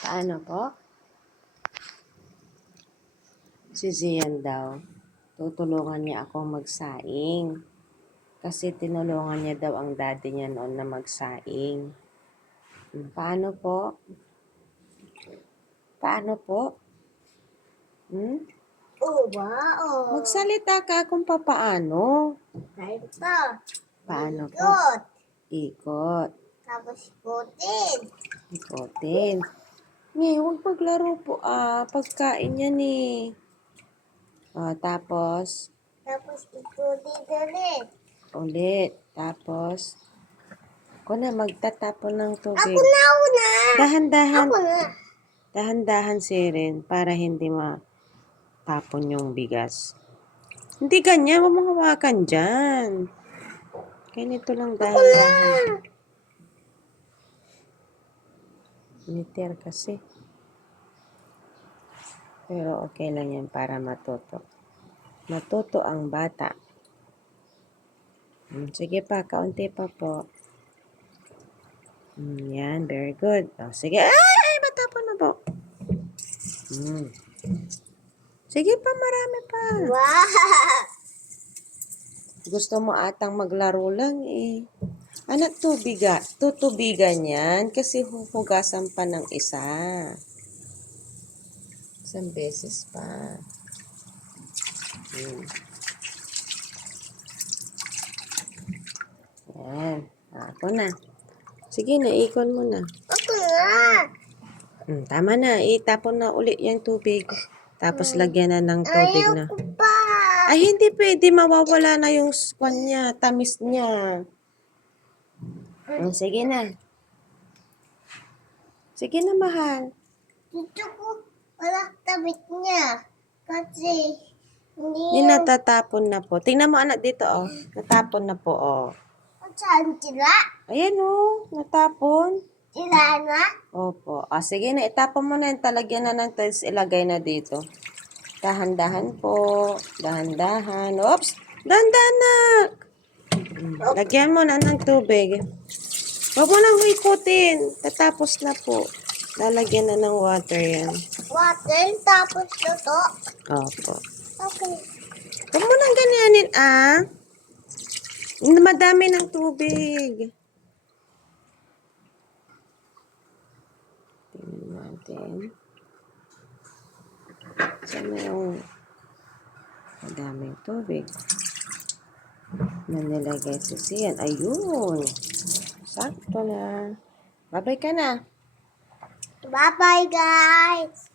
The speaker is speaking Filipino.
Paano po? Si Zian daw, tutulungan niya ako magsaing. Kasi tinulungan niya daw ang daddy niya noon na magsaing. Paano po? Paano po? Wow. Magsalita ka kung papaano. Ganito. Paano po? Ikot. Ikot. Tapos ikutin. Ikotin. Huwag paglaro po pagkain yan eh. Tapos, Tapos ikutin ulit. ulit. Tapos, ako na magtatapon ng tubig. Ako na. Dahan-dahan. Ako na. Dahan-dahan Siren para hindi matapon yung bigas. Hindi ganyan, huwag mong hawakan dyan. Ganito lang dahan-dahan. Liter kasi. Pero okay lang yan para matuto. Matuto ang bata. Sige pa, kaunti pa po. Yan, very good. Sige. Ay, matapon na po. Sige pa, marami pa. Wow. Gusto mo atang maglaro lang eh. Anak, tutubigan yan kasi huhugasan pa ng isa. Isang beses pa. Yan. Ako na. Sige na, ikon mo na. Ako na. Tama na, itapon na uli yung tubig. Tapos lagyan na ng tubig na. Ayoko pa. Ay, hindi pwede. Mawawala na yung kwan niya, tamis niya. Sige na. Sige na, mahal. Dito ko wala tabit niya. Kasi Hindi hindi natatapon na po. Tingnan mo anak dito, oh. Natapon na po, oh. saan sila? Ayan, oh. Natapon. Sila na? Opo. Sige na, itapon mo na. Talagyan na ng tiles. Ilagay na dito. Dahan-dahan po. Dahan-dahan. Oops! Dahan-dahan na! Lagyan mo na ng tubig. Huwag mo nang ikutin. Tatapos na po. Lalagyan na ng water yan. Water, tapos ito. Opo. Okay. Huwag mo nang ganyanin, Madami ng tubig. Tingnan natin. Saan na yung madaming tubig na nilagay sa siyan? Ayun. Sakto na. Babay ka na. Bye-bye, guys.